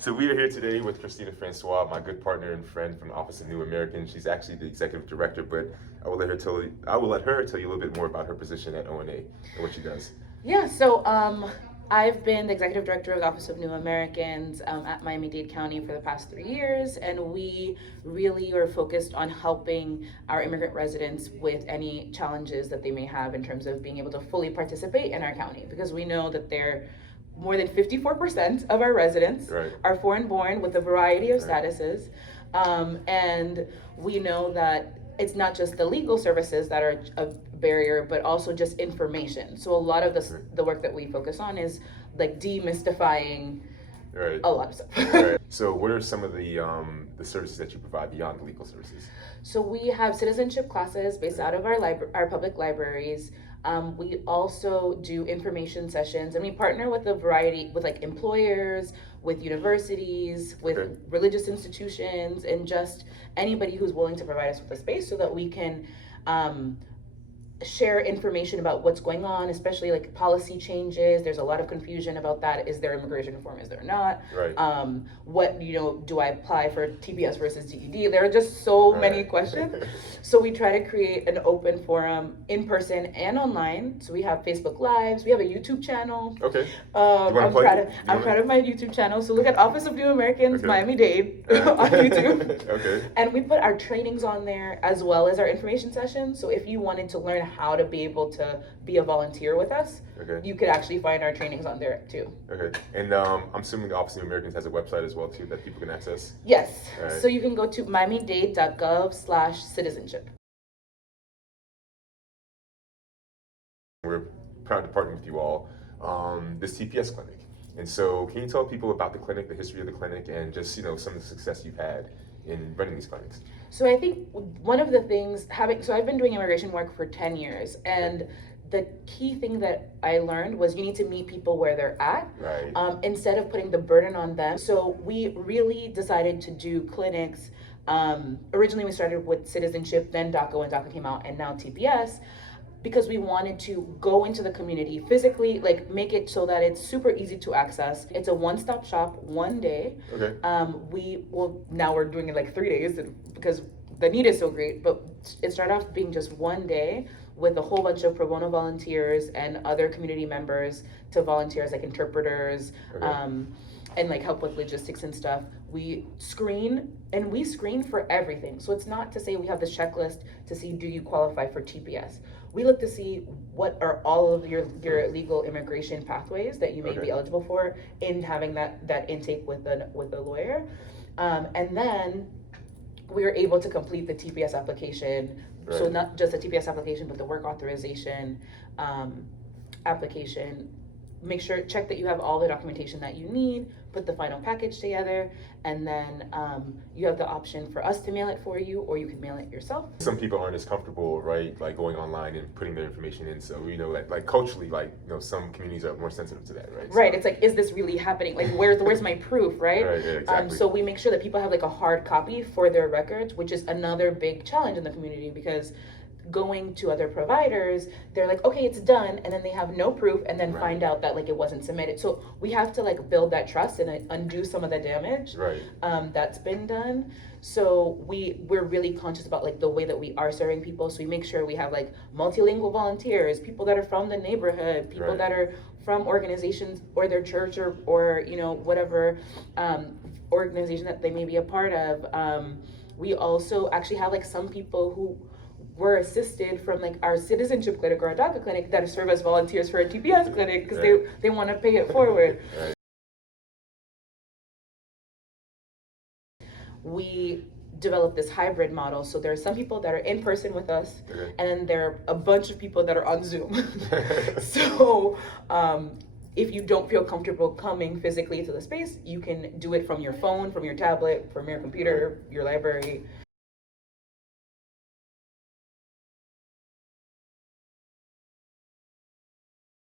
So we are here today with Christina Francois, my good partner and friend from the Office of New Americans. She's actually the executive director, but I will let her tell you a little bit more about her position at ONA and what she does. I've been the executive director of the Office of New Americans at Miami-Dade County for the past 3 years, and we really are focused on helping our immigrant residents with any challenges that they may have in terms of being able to fully participate in our county, because we know that more than 54% of our residents are foreign-born with a variety of statuses, and we know that it's not just the legal services that are a barrier, but also just information. So a lot of the work that we focus on is like demystifying a lot of stuff. So what are some of the services that you provide beyond the legal services? So we have citizenship classes based out of our public libraries. We also do information sessions, and we partner with a variety, with like employers, with universities, with religious institutions, and just anybody who's willing to provide us with a space so that we can share information about what's going on, especially like policy changes. There's a lot of confusion about that. Is there immigration reform? Is there not? What, do I apply for TPS versus DED? There are just so many questions. So we try to create an open forum in person and online. So we have Facebook Lives. We have a YouTube channel. I'm proud of my YouTube channel. So look at Office of New Americans, Miami-Dade on YouTube. And we put our trainings on there as well as our information sessions. So if you wanted to learn how to be able to be a volunteer with us, you could actually find our trainings on there too. And I'm assuming the Office of New Americans has a website as well too that people can access? Yes. So you can go to miamidade.gov/citizenship. We're proud to partner with you all, this TPS clinic. And so can you tell people about the clinic, the history of the clinic, and just some of the success you've had in running these clinics? So I think one of the things I've been doing immigration work for 10 years, and the key thing that I learned was you need to meet people where they're at, instead of putting the burden on them. So we really decided to do clinics. Originally we started with citizenship, then DACA when DACA came out, and now TPS, because we wanted to go into the community physically, like make it so that it's super easy to access. It's a one-stop shop, one day. Now we're doing it like 3 days because the need is so great, but it started off being just one day with a whole bunch of pro bono volunteers and other community members to volunteer as like interpreters, and like help with logistics and stuff. We screen for everything. So it's not to say we have this checklist to see, do you qualify for TPS? We look to see what are all of your legal immigration pathways that you may be eligible for in having that intake with a lawyer. And then we are able to complete the TPS application. So not just the TPS application, but the work authorization application. Check that you have all the documentation that you need, put the final package together, and then you have the option for us to mail it for you, or you can mail it yourself. Some people aren't as comfortable, like going online and putting their information in. So like culturally, some communities are more sensitive to that, right? It's like, is this really happening? Like, where's my proof, right? Exactly. So we make sure that people have like a hard copy for their records, which is another big challenge in the community, because going to other providers, they're like, okay, it's done, and then they have no proof, and then find out that like it wasn't submitted. So we have to like build that trust and undo some of the damage that's been done. So we're really conscious about like the way that we are serving people. So we make sure we have like multilingual volunteers, people that are from the neighborhood, people that are from organizations or their church or whatever organization that they may be a part of. We also actually have like some people who were assisted from like our citizenship clinic or our DACA clinic that serve as volunteers for a TPS clinic because they want to pay it forward. We developed this hybrid model. So there are some people that are in person with us, and then there are a bunch of people that are on Zoom. So if you don't feel comfortable coming physically to the space, you can do it from your phone, from your tablet, from your computer, your library.